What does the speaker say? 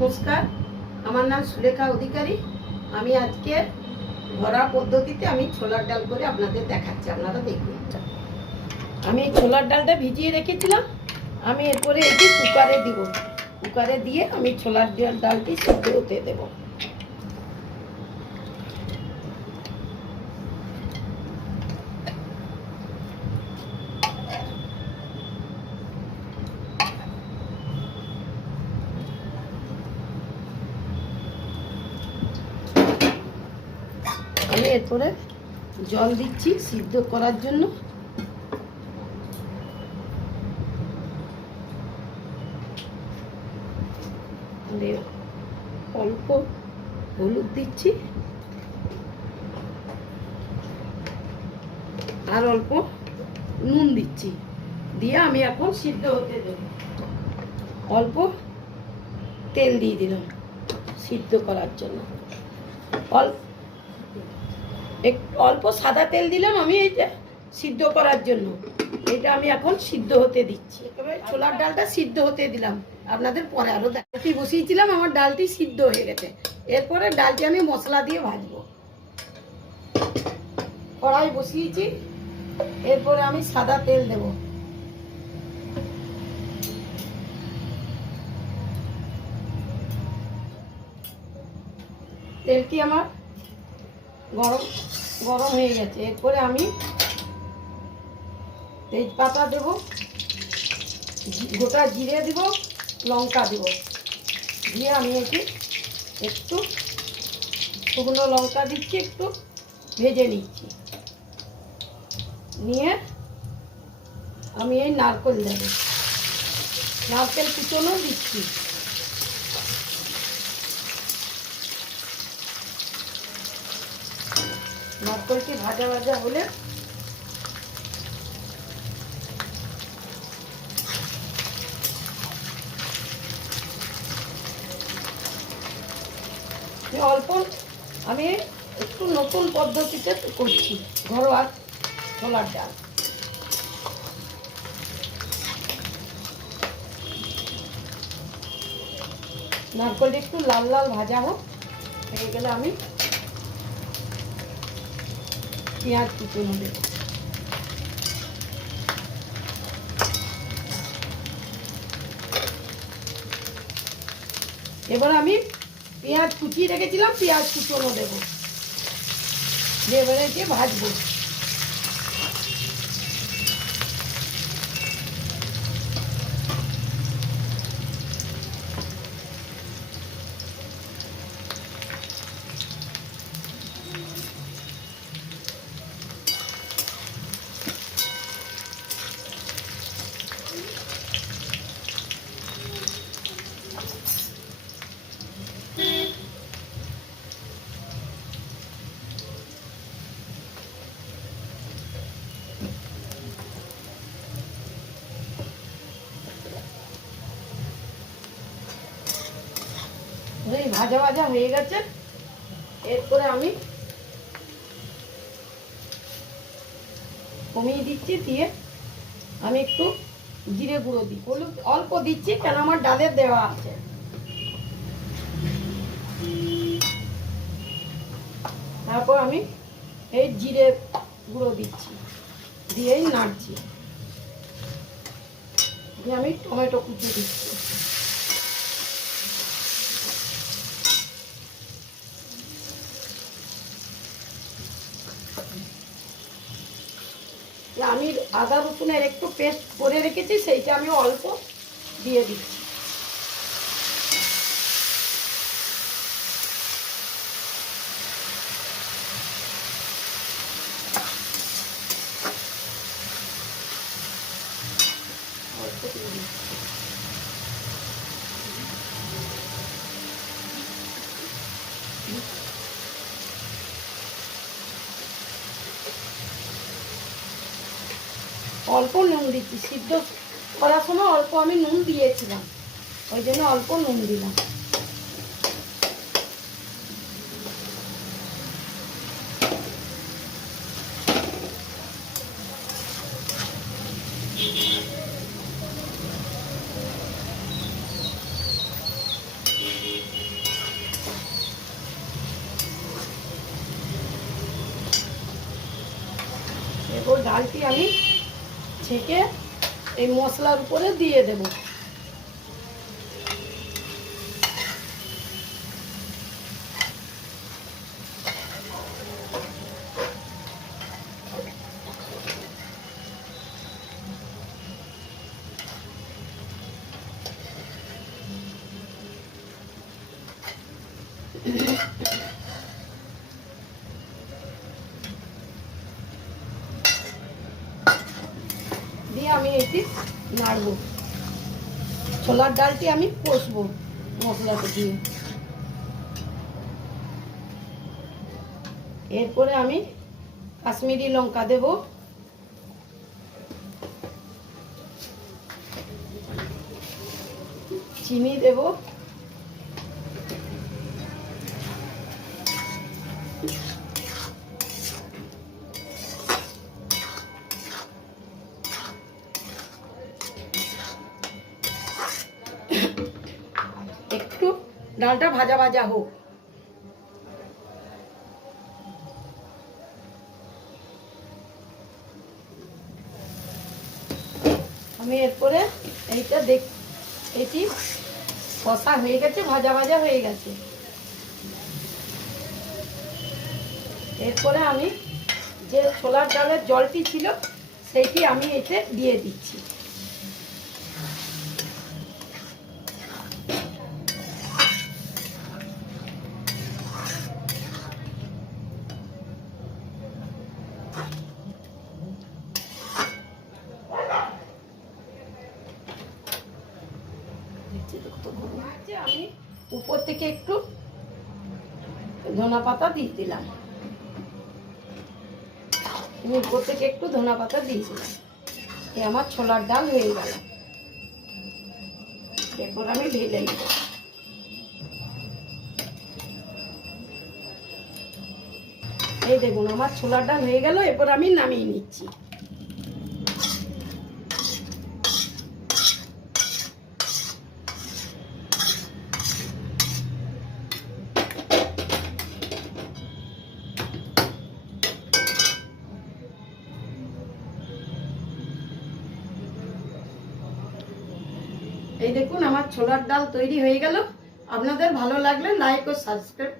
নমস্কার, আমার নাম সুলেখা অধিকারী। আমি আজকে ঘরোয়া পদ্ধতিতে আমি ছোলার ডাল করে আপনাদের দেখাচ্ছি, আপনারা দেখুন। আমি এই ছোলার ডালটা ভিজিয়ে রেখেছিলাম, আমি এরপরে এটি কুকারে দিব। কুকারে দিয়ে আমি ছোলার ডালটি সিদ্ধ হতে দেবো। আমি এরপরে জল দিচ্ছি সিদ্ধ করার জন্য। অল্প হলুদ দিচ্ছি আর অল্প নুন দিচ্ছি, দিয়ে আমি এখন সিদ্ধ হতে দেব। অল্প তেল দিয়ে দিলাম সিদ্ধ করার জন্য। অল্প সাদা তেল দিলাম আমি এইটা সিদ্ধ করার জন্য। এটা আমি এখন সিদ্ধ হতে দিচ্ছি। একেবারে ছোলার ডালটা সিদ্ধ হতে দিলাম, আপনাদের পরে আরো ডালটি বসিয়েছিলাম, আমার ডালটি সিদ্ধ হয়ে গেছে। এরপরে ডালটি আমি মশলা দিয়ে ভাজবো। কড়াই বসিয়েছি, এরপরে আমি সাদা তেল দেব। তেলটি আমার গরম হয়ে গেছে। এরপরে আমি তেজপাতা দেব, গোটা জিরে দেব, লঙ্কা দেব, দিয়ে আমি এটি একটু শুকনো লঙ্কা দিচ্ছি, একটু ভেজে নিচ্ছি। নিয়ে আমি এই নারকেল দেব, নারকেল কুচনো দিচ্ছি। নারকেলটি ভাজা ভাজা হলে অল্প, আমি একটু নতুন পদ্ধতিতে করছি ঘরোয়া ছোলার ডাল। নারকেলটা একটু লাল লাল ভাজা হোক, হয়ে গেলে আমি পেঁয়াজ কুচনো দেব। এবার আমি পেঁয়াজ কুচিয়ে রেখেছিলাম, পেঁয়াজ কুচনো দেব, এবারে দিয়ে ভাজবো। ভাজা ভাজা হয়ে গেছে। এরপরে আমি কমিয়ে দিচ্ছি, দিয়ে আমি একটু জিরে গুঁড়ো দিই, হলুদ অল্প দিচ্ছি কেন আমার ডালের দেওয়া আছে। তারপর আমি এই জিরে গুঁড়ো দিচ্ছি, দিয়েই নাড়ছি। দিয়ে আমি টমেটো কুচি দিচ্ছি। আমি আদা রসুনের একটু পেস্ট করে রেখেছি, সেইটা আমি অল্প দিয়ে দিচ্ছি। অল্প নুন দিচ্ছি, সিদ্ধ করার সময় অল্প আমি নুন দিয়েছিলাম, ওই জন্য অল্প নুন দিলাম। ডালটি আমি ছেঁকে এই মশলার উপরে দিয়ে দেব। দিয়ে আমি এটি নাড়ব। ছোলার ডালটি আমি কষবো মশলাতে দিয়ে। এরপরে আমি কাশ্মীরি লঙ্কা দেব, চিনি দেব, একটু ডালটা ভাজা ভাজা হোক। আমি এরপরে এটি কষা হয়ে গেছে, ভাজা ভাজা হয়ে গেছে। এরপরে আমি যে ছোলার ডালের জলটি ছিল সেইটি আমি এতে দিয়ে দিচ্ছি। আমি উপর থেকে একটু ধনেপাতা দিয়ে দিলাম। উপর থেকে একটু ধনেপাতা দিয়ে দিলাম। আমার ছোলার ডাল হয়ে গেল। এরপর আমি ঢেলে নেব। এই দেখুন আমার ছোলার ডাল হয়ে গেল। এরপর আমি নামিয়ে নিচ্ছি। এই দেখুন আমার ছোলার ডাল তৈরি হয়ে গেল। আপনাদের ভালো লাগলে লাইক ও সাবস্ক্রাইব